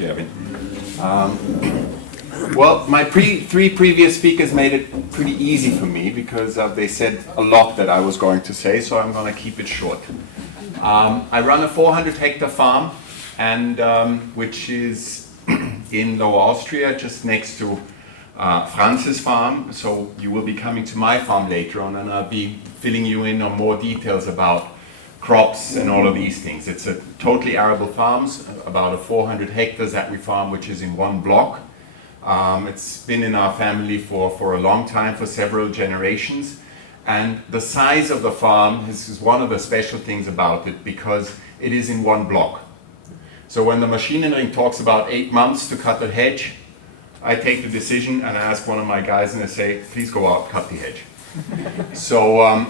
you, Evan. Well, my three previous speakers made it pretty easy for me because they said a lot that I was going to say, so I'm going to keep it short. I run a 400-hectare farm, and which is in Lower Austria, just next to Franz's farm. So you will be coming to my farm later on, and I'll be filling you in on more details about crops and all of these things. It's a totally arable farms, about 400 hectares that we farm, which is in one block. It's been in our family for a long time, for several generations. And the size of the farm is one of the special things about it, because it is in one block. So when the machinery talks about 8 months to cut the hedge, I take the decision and I ask one of my guys and I say, please go out, cut the hedge. So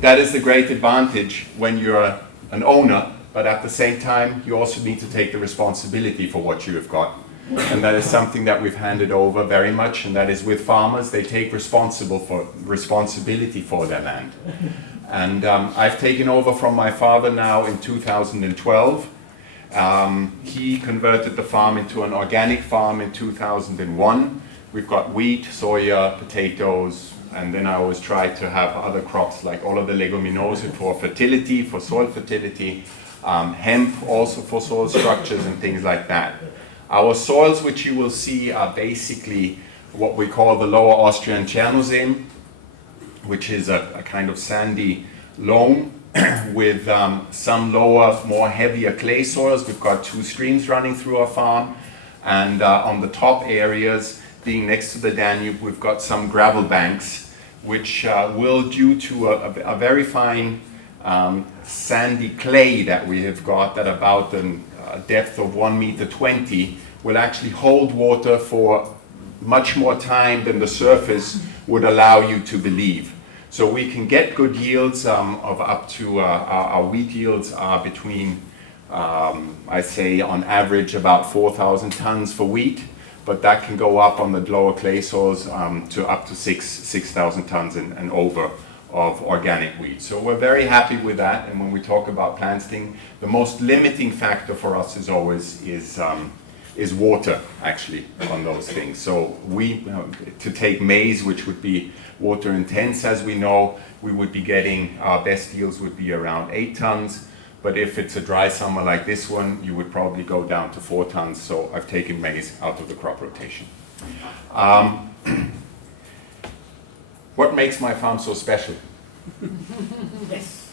that is the great advantage when you're an owner, but at the same time you also need to take the responsibility for what you have got. And that is something that we've handed over very much, and that is with farmers, they take responsibility for their land. And I've taken over from my father now in 2012. He converted the farm into an organic farm in 2001. We've got wheat, soya, potatoes, and then I always try to have other crops like all of the leguminoses for fertility, for soil fertility, hemp also for soil structures and things like that. Our soils, which you will see, are basically what we call the Lower Austrian Chernozem, which is a kind of sandy loam with some lower, more heavier clay soils. We've got 2 streams running through our farm, and on the top areas, being next to the Danube, we've got some gravel banks, which will, due to a very fine sandy clay that we have got at about a depth of 1.20 meters, will actually hold water for much more time than the surface would allow you to believe. So we can get good yields of up to, our wheat yields are between, I say on average about 4,000 tons for wheat, but that can go up on the lower clay soils to up to 6,000 tons and over of organic wheat. So we're very happy with that, and when we talk about planting, the most limiting factor for us is always is water, actually, on those things. So we, to take maize, which would be water intense, as we know, we would be getting, our best yields would be around 8 tons, but if it's a dry summer like this one, you would probably go down to 4 tons, so I've taken maize out of the crop rotation. What makes my farm so special? Yes.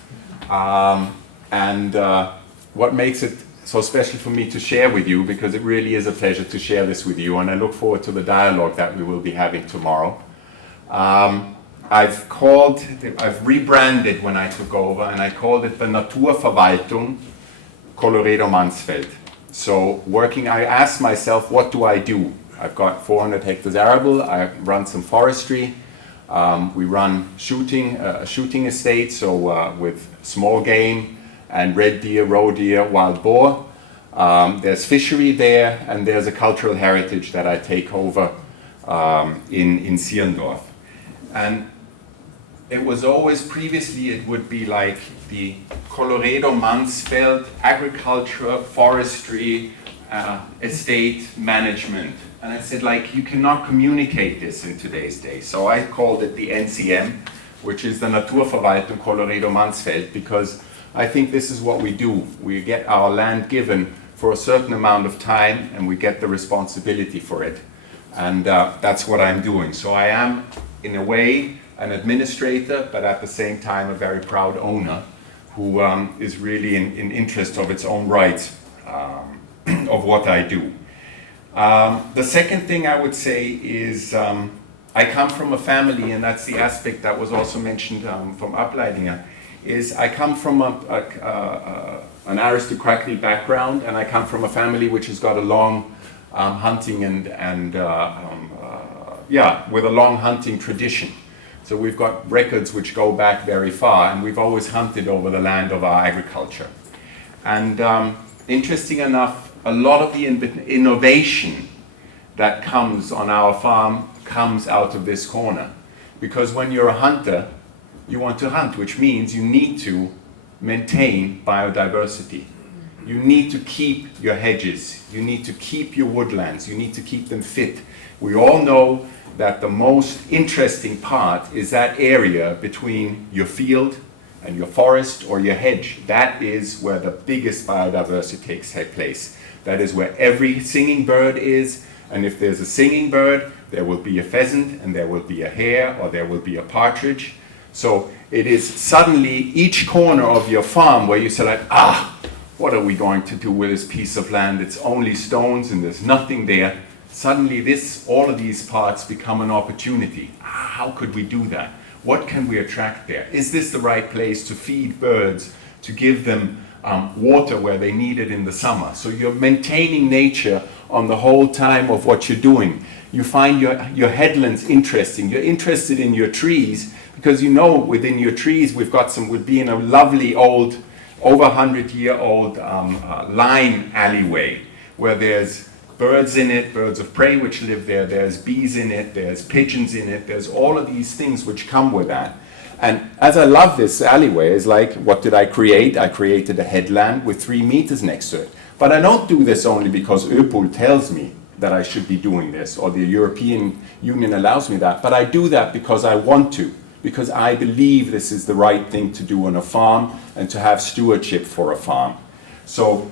What makes it so special for me to share with you, because it really is a pleasure to share this with you, and I look forward to the dialogue that we will be having tomorrow. I've rebranded when I took over, and I called it the Naturverwaltung Colloredo Mannsfeld. So I asked myself, what do I do? I've got 400 hectares arable, I run some forestry, we run a shooting estate, so with small game and red deer, roe deer, wild boar. There's fishery there, and there's a cultural heritage that I take over in Sierndorf. And it was always, previously it would be like the Colloredo Mannsfeld agriculture, forestry, estate management. And I said, like, you cannot communicate this in today's day. So I called it the NCM, which is the Naturverwaltung Colloredo Mannsfeld, because I think this is what we do. We get our land given for a certain amount of time, and we get the responsibility for it. And that's what I'm doing. So I am, in a way, an administrator, but at the same time a very proud owner who is really in interest of its own right of what I do. The second thing I would say is I come from a family, and that's the aspect that was also mentioned from Ableidinger, is I come from an aristocratic background, and I come from a family which has got a long hunting with a long hunting tradition. So we've got records which go back very far, and we've always hunted over the land of our agriculture. And interesting enough, a lot of the innovation that comes on our farm comes out of this corner. Because when you're a hunter, you want to hunt, which means you need to maintain biodiversity. You need to keep your hedges. You need to keep your woodlands. You need to keep them fit. We all know that the most interesting part is that area between your field and your forest or your hedge. That is where the biggest biodiversity takes place. That is where every singing bird is, and if there's a singing bird, there will be a pheasant, and there will be a hare, or there will be a partridge. So it is suddenly each corner of your farm where you say like, what are we going to do with this piece of land? It's only stones and there's nothing there. Suddenly all of these parts become an opportunity. How could we do that? What can we attract there? Is this the right place to feed birds, to give them water where they need it in the summer? So you're maintaining nature on the whole time of what you're doing. You find your headlands interesting. You're interested in your trees because you know within your trees we'd be in a lovely old, over 100-year-old lime alleyway where there's birds in it, birds of prey which live there, there's bees in it, there's pigeons in it, there's all of these things which come with that. And as I love this alleyway, it's like, what did I create? I created a headland with 3 meters next to it. But I don't do this only because ÖPOL tells me that I should be doing this, or the European Union allows me that, but I do that because I want to, because I believe this is the right thing to do on a farm and to have stewardship for a farm. So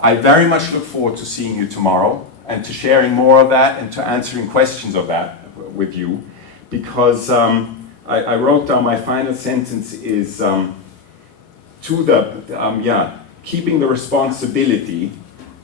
I very much look forward to seeing you tomorrow and to sharing more of that and to answering questions of that with you, because I wrote down my final sentence is keeping the responsibility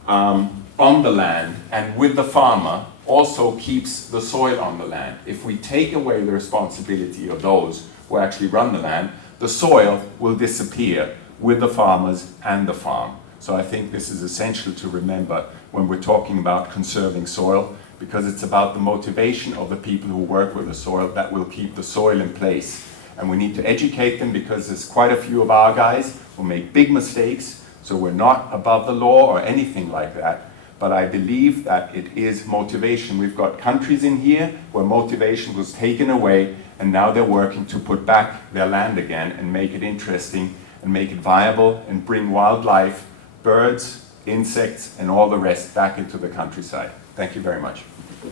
on the land and with the farmer also keeps the soil on the land. If we take away the responsibility of those who actually run the land, the soil will disappear with the farmers and the farm. So I think this is essential to remember when we're talking about conserving soil, because it's about the motivation of the people who work with the soil that will keep the soil in place. And we need to educate them, because there's quite a few of our guys who make big mistakes, so we're not above the law or anything like that. But I believe that it is motivation. We've got countries in here where motivation was taken away, and now they're working to put back their land again and make it interesting and make it viable and bring wildlife, birds, insects, and all the rest back into the countryside. Thank you very much.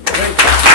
Great.